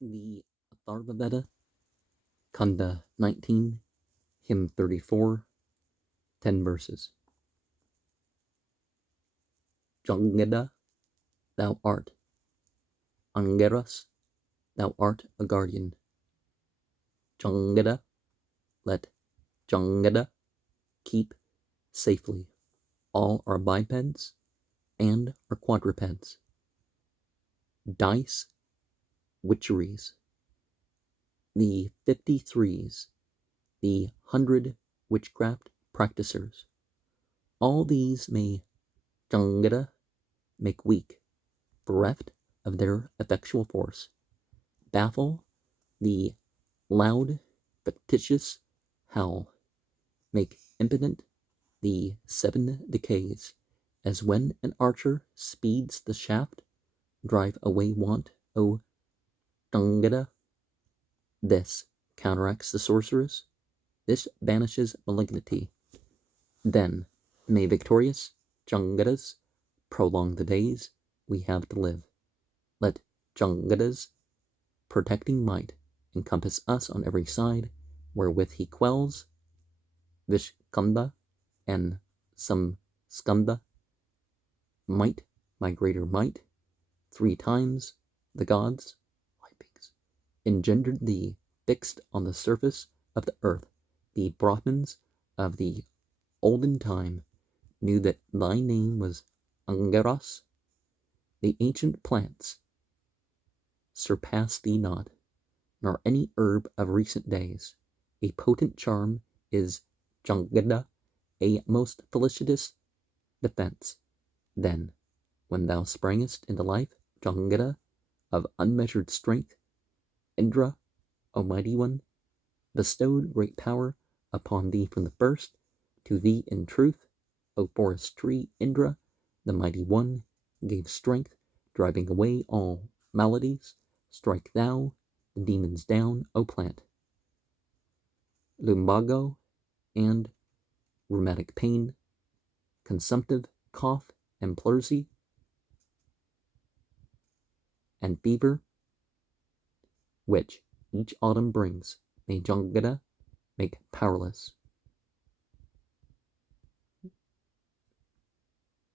The Atharvaveda, Kanda 19, Hymn 34, 10 verses. Jangeda, thou art. Angeras, thou art a guardian. Jangeda, let Jangeda keep safely all our bipeds and our quadrupeds. Dice, witcheries, the 53s, the 100 witchcraft practicers, all these may Jangeda make weak, bereft of their effectual force, baffle the loud, fictitious howl, make impotent the 7 decays, as when an archer speeds the shaft, drive away want, O Jangeda. This counteracts the sorceress, this banishes malignity. Then may victorious Jangadas prolong the days we have to live. Let Jangada's protecting might encompass us on every side, wherewith he quells Vishkanda and some Skanda, might by greater might, 3 times the gods, engendered thee, fixed on the surface of the earth. The Brahmins of the olden time knew that thy name was Angeras. The ancient plants surpass thee not, nor any herb of recent days. A potent charm is Jangada, a most felicitous defense. Then, when thou sprangest into life, Jangada, of unmeasured strength, Indra, O mighty one, bestowed great power upon thee from the first. To thee in truth, O forest tree, Indra, the mighty one, gave strength, driving away all maladies. Strike thou the demons down, O plant. Lumbago and rheumatic pain, consumptive cough and pleurisy, and fever, which each autumn brings, may Jangada make powerless.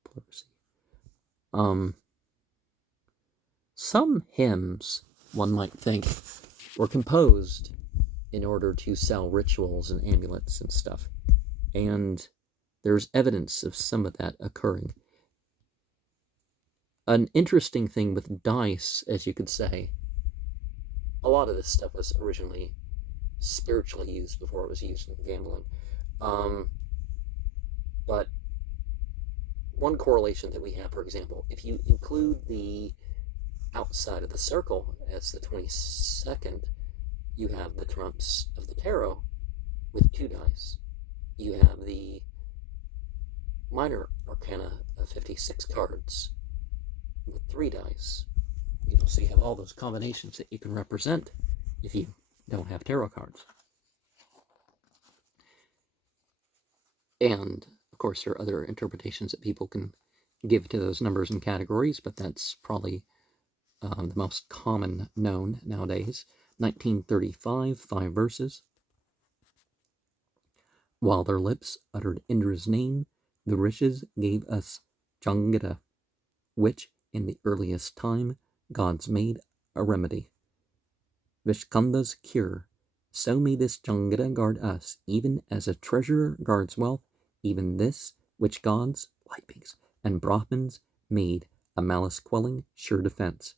Pleurisy. Some hymns, one might think, were composed in order to sell rituals and amulets and stuff. And there's evidence of some of that occurring. An interesting thing with dice, as you could say, a lot of this stuff was originally spiritually used before it was used in gambling. But one correlation that we have, for example, if you include the outside of the circle as the 22nd, you have the trumps of the tarot with 2 dice. You have the minor arcana of 56 cards with 3 dice. So you have all those combinations that you can represent if you don't have tarot cards. And of course, there are other interpretations that people can give to those numbers and categories, but that's probably the most common known nowadays. 1935, 5 verses. While their lips uttered Indra's name, the rishis gave us Jangada, which in the earliest time gods made a remedy. Vishkanda's cure. So may this Jangada guard us, even as a treasurer guards wealth, even this which gods, lightbeaks, and Brahmins made a malice-quelling sure defense.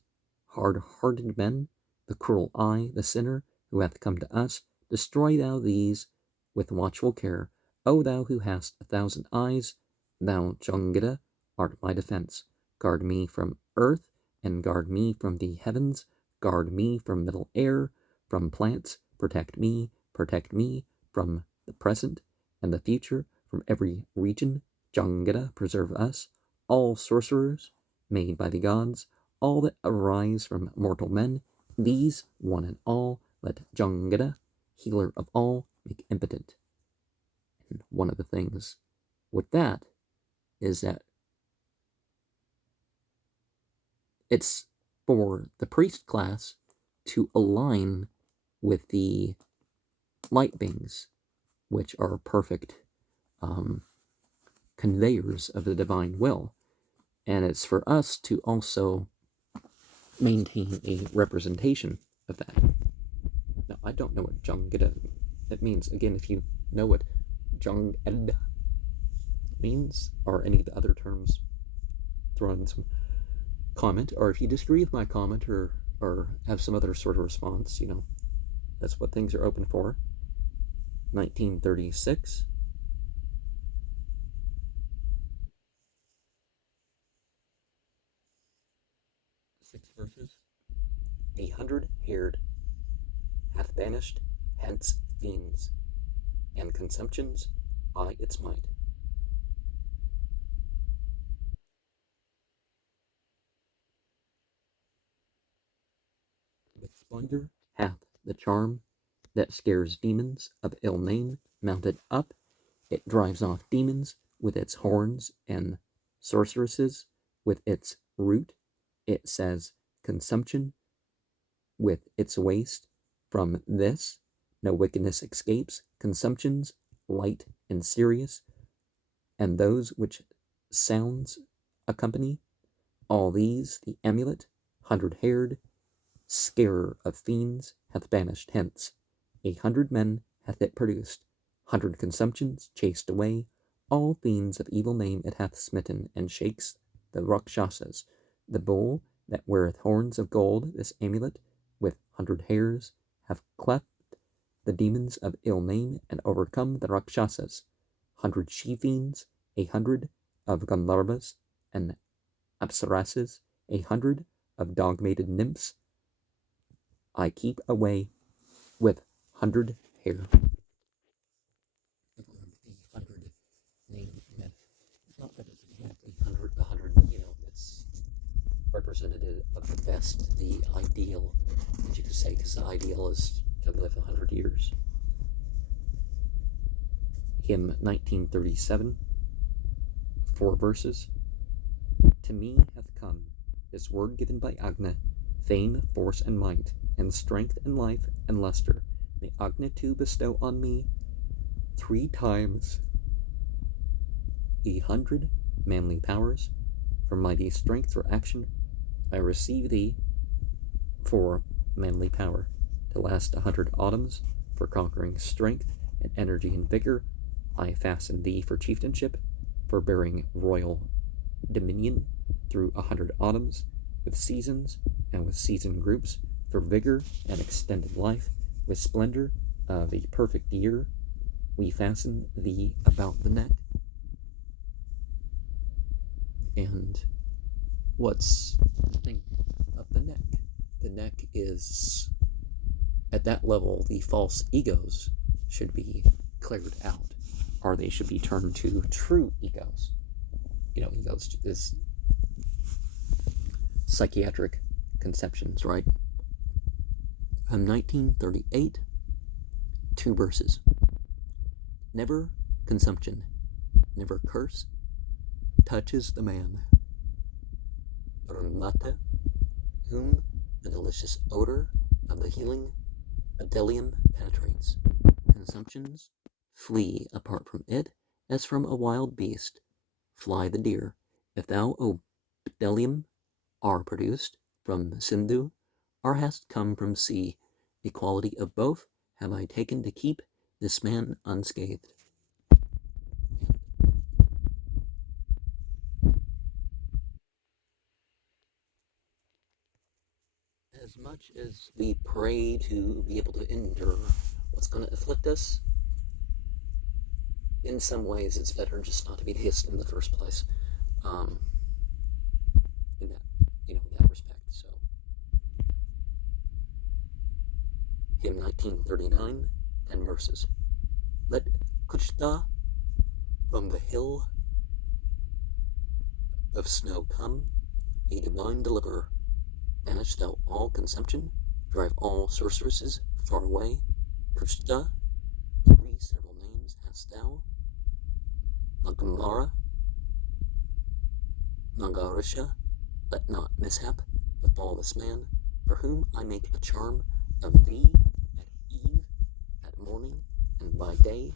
Hard-hearted men, the cruel eye, the sinner, who hath come to us, destroy thou these with watchful care. O thou who hast 1,000 eyes, thou Jangada art my defense. Guard me from earth, and guard me from the heavens, guard me from middle air, from plants, protect me from the present and the future, from every region. Jangada, preserve us, all sorcerers made by the gods, all that arise from mortal men, these, one and all, let Jangada, healer of all, make impotent. And one of the things with that is that it's for the priest class to align with the light beings, which are perfect conveyors of the divine will. And it's for us to also maintain a representation of that. Now, I don't know what Jangeda it means. Again, if you know what Jangeda means, or any of the other terms, throw in some comment, or if you disagree with my comment or have some other sort of response, that's what things are open for. 1936. Six verses. 100-haired hath banished hence fiends and consumptions by its might. With splendor hath the charm that scares demons of ill name mounted up. It drives off demons with its horns and sorceresses with its root. It says consumption with its waste. From this no wickedness escapes. Consumptions light and serious, and those which sounds accompany. All these the amulet, 100-haired, scarer of fiends, hath banished hence. 100 men hath it produced, 100 consumptions chased away. All fiends of evil name it hath smitten, and shakes the Rakshasas. The bull that weareth horns of gold, this amulet, with 100 hairs, hath cleft the demons of ill name, and overcome the Rakshasas. 100 she-fiends, 100 of Gandharvas and Apsarases, 100 of dog-mated nymphs, I keep away with 100 hair. The 100 name myth. Not that it's exactly 100, it's representative of the best, the ideal, as you could say, because the ideal is to live 100 years. Hymn 1937, 4 verses. To me hath come this word given by Agna, fame, force, and might, and strength, and life, and luster. May Agna too bestow on me 3 times 100 manly powers. For mighty strength for action, I receive thee for manly power, to last 100 autumns, for conquering strength and energy and vigor. I fasten thee for chieftainship, for bearing royal dominion through 100 autumns, with seasons and with season groups, for vigor and extended life, with splendor of a perfect year. We fasten thee about the neck. And what's the thing of the neck? The neck is, at that level, the false egos should be cleared out, or they should be turned to true egos. Egos is psychiatric conceptions, right? 1938, 2 verses. Never consumption, never curse, touches the man. Mata, whom the delicious odor of the healing bdellium penetrates. Consumptions flee apart from it, as from a wild beast fly the deer. If thou, O bdellium, are produced from Sindhu, or hast come from sea, the quality of both have I taken to keep this man unscathed. As much as we pray to be able to endure what's going to afflict us, in some ways it's better just not to be hissed in the first place. In that respect. So, hymn 1939, 10 verses. Let Kuchta from the hill of snow come, a divine deliverer. Banish thou all consumption, drive all sorceresses far away. Kuchta, 3 several names hast thou. Nagamara, Nagarisha, let not mishap befall this man. for whom I make a charm of thee at eve, at morning, and by day.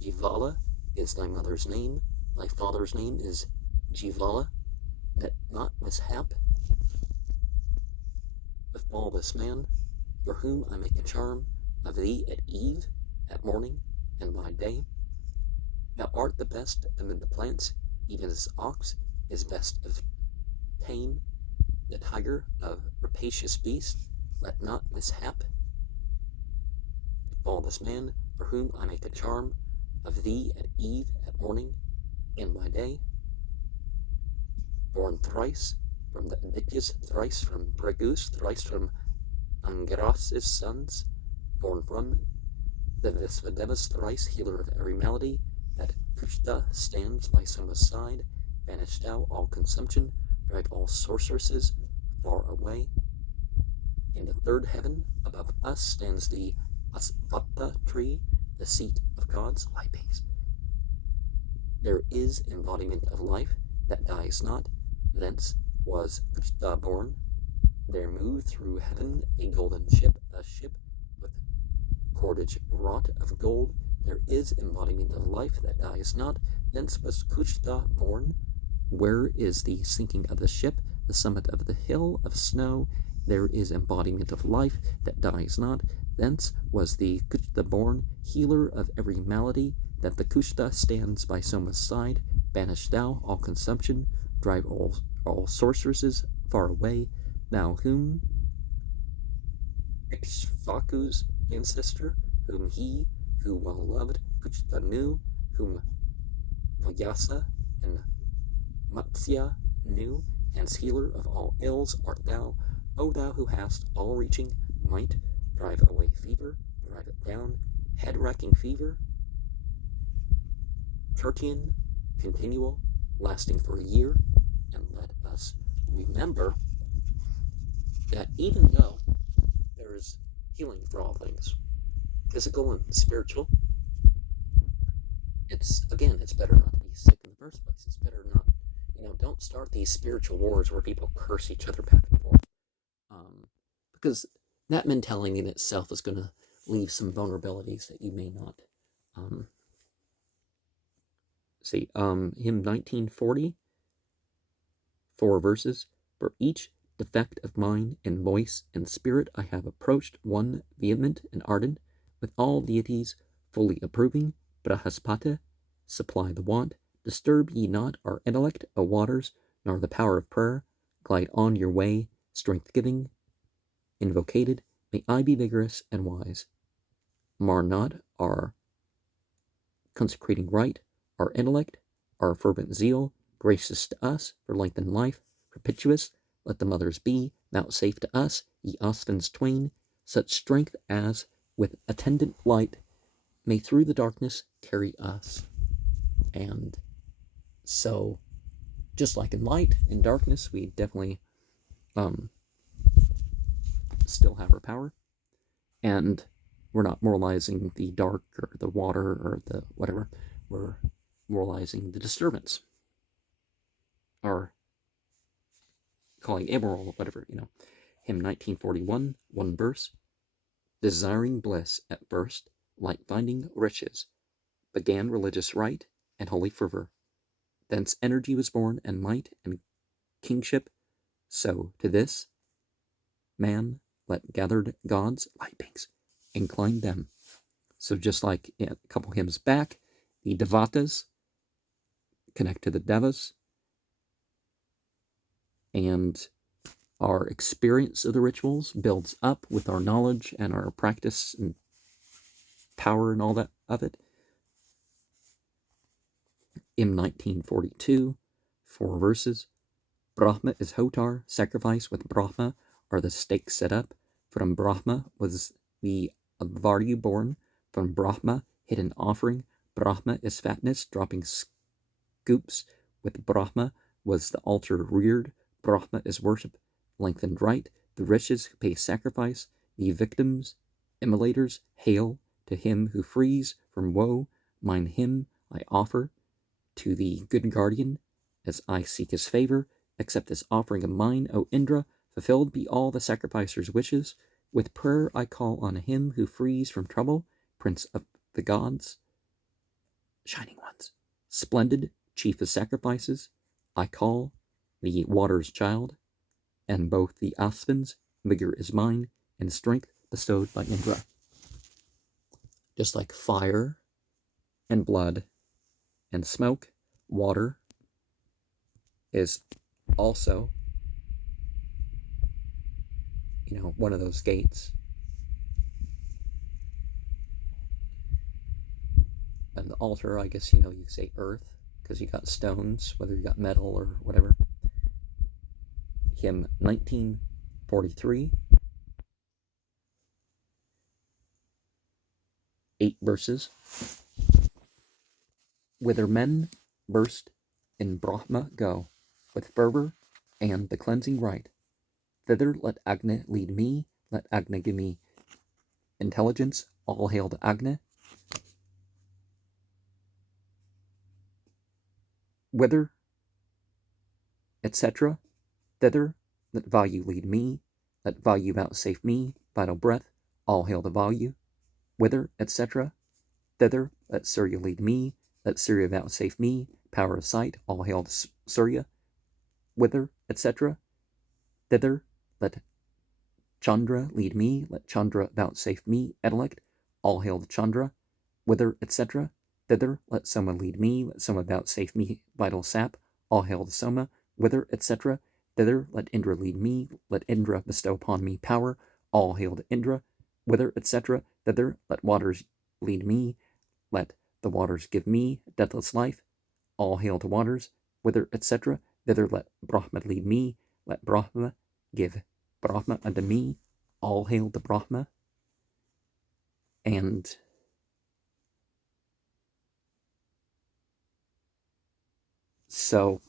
Jivala is thy mother's name, thy father's name is Jivala, that not mishap befall this man, for whom I make a charm of thee at eve, at morning, and by day. Thou art the best amid the plants, even as ox is best of pain, the tiger of rapacious beast, let not mishap befall this man, for whom I make a charm of thee at eve, at morning, and by day. Born thrice from the Adityas, thrice from Bregus, thrice from Angaras's sons, born from the Visvadevas, thrice healer of every malady, that Kushta stands by Soma's side, banish thou all consumption, drive all sorceresses far away. In the third heaven above us stands the Asvata tree, the seat of gods, Lipings. There is embodiment of life that dies not, thence was Kushta born. There moved through heaven a golden ship, a ship with cordage wrought of gold. There is embodiment of life that dies not, thence was Kushta born. Where is the sinking of the ship, the summit of the hill of snow? There is embodiment of life that dies not, thence was the Kushta born, healer of every malady, that the Kushta stands by Soma's side, banish thou all consumption, drive all sorceresses far away, thou whom Ikshvaku's ancestor, whom he who well loved Kushta knew, whom Vyasa and Matsya knew, hence healer of all ills art thou, O thou who hast all-reaching might, drive away fever, drive it down, head-racking fever, tertian, continual, lasting for a year, and let us remember that even though there is healing for all things, physical and spiritual, it's better not to be sick in the first place. It's better not, don't start these spiritual wars where people curse each other back and forth. Because that mentality in itself is going to leave some vulnerabilities that you may not see. Hymn 1940, 4 verses. For each defect of mind and voice and spirit I have approached one vehement and ardent, with all deities fully approving. Brahaspata, supply the want. Disturb ye not our intellect, O waters, nor the power of prayer. Glide on your way, strength giving, invocated. May I be vigorous and wise. Mar not our consecrating right, our intellect, our fervent zeal, gracious to us for lengthened life, propitious, let the mothers be, vouchsafe to us, ye Osphins twain, such strength as, with attendant light, may through the darkness carry us. And so, just like in light, in darkness, we definitely still have our power, and we're not moralizing the dark or the water or the whatever. We're moralizing the disturbance, or calling immoral, whatever, Hymn 1941, 1 verse. Desiring bliss at first, like finding riches, began religious rite and holy fervor. Thence energy was born, and might and kingship. So to this man let gathered gods, Lipings, incline them. So just like a couple hymns back, the Devatas connect to the Devas, and our experience of the rituals builds up with our knowledge and our practice and power and all that of it. In 1942, 4 verses. Brahma is Hotar, sacrifice with Brahma are the stakes set up. From Brahma was the Varyu born, from Brahma hidden offering. Brahma is fatness, dropping scoops. With Brahma was the altar reared. Brahma is worship, lengthened right. The riches who pay sacrifice, the victims, immolators, hail to him who frees from woe. Mine hymn I offer to the good guardian, as I seek his favor. Accept this offering of mine, O Indra, Fulfilled be all the sacrificer's wishes. With prayer I call on him who frees from trouble, Prince of the gods, Shining Ones, splendid chief of sacrifices. I call the water's child, and both the aspen's vigor is mine, and strength bestowed by Indra. Just like fire and blood and smoke, water is also, one of those gates. And the altar, I guess, you say earth, because you got stones, whether you got metal or whatever. Hymn 1943, 8 verses. Whither men burst in Brahma go, with fervor and the cleansing rite. Thither let Agni lead me, let Agni give me intelligence. All hail to Agni. Whither, etc. Thither let Vayu lead me, let Vayu vouchsafe me vital breath. All hail to Vayu. Whither, etc. Thither let Surya lead me, let Surya vouchsafe me power of sight. All hail to Surya. Whither, etc. Thither let Chandra lead me, let Chandra vouchsafe me intellect. All hail to Chandra. Whither, etc. Thither let Soma lead me, let Soma vouchsafe me vital sap. All hail to Soma. Whither, etc. Thither let Indra lead me, let Indra bestow upon me power. All hail to Indra. Whither, etc. Thither let waters lead me, let the waters give me deathless life. All hail to waters. Whither, etc. Thither let Brahma lead me, let Brahma give Brahma unto me. All hail to Brahma. And so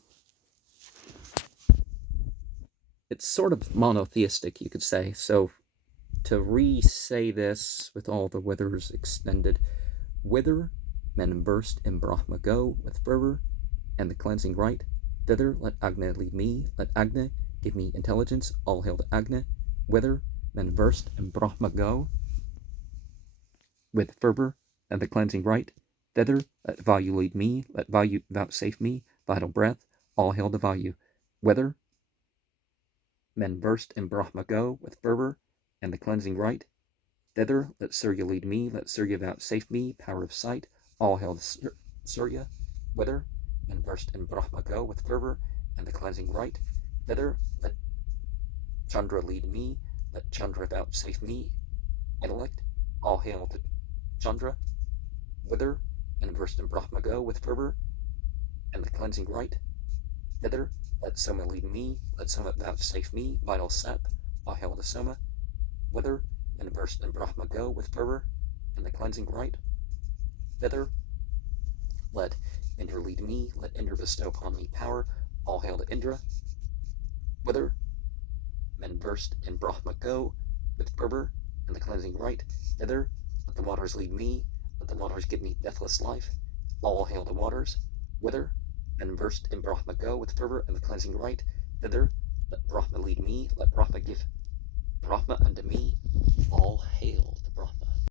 it's sort of monotheistic, you could say. So to re-say this with all the whithers extended, whither men burst in Brahma go with fervor and the cleansing rite. Thither let Agni lead me, let Agni give me intelligence. All hail to Agni. Whither men burst in Brahma go with fervor and the cleansing rite. Thither let Vayu lead me, let Vayu vouchsafe me vital breath. All hail to Vayu. Whither men burst in Brahma go with fervor and the cleansing rite. Thither let Surya lead me, let Surya vouchsafe me power of sight. All hail to Surya. Whither men burst in Brahma go with fervor and the cleansing rite. Thither let Chandra lead me, let Chandra vouchsafe me intellect. All hail to Chandra. Whither men burst in Brahma go with fervor and the cleansing rite. Thither let Soma lead me, let Soma vouchsafe me vital sap. All hail to Soma. Whither men burst in Brahma go with fervor and the cleansing rite. Thither let Indra lead me, let Indra bestow upon me power. All hail to Indra. Whither men burst in Brahma go with fervor and the cleansing rite. Thither let the waters lead me, let the waters give me deathless life. All hail to waters. Whither men burst in Brahma go with fervor and the cleansing rite. Thither let Brahma lead me, let Brahma give Brahma unto me. All hail to Brahma.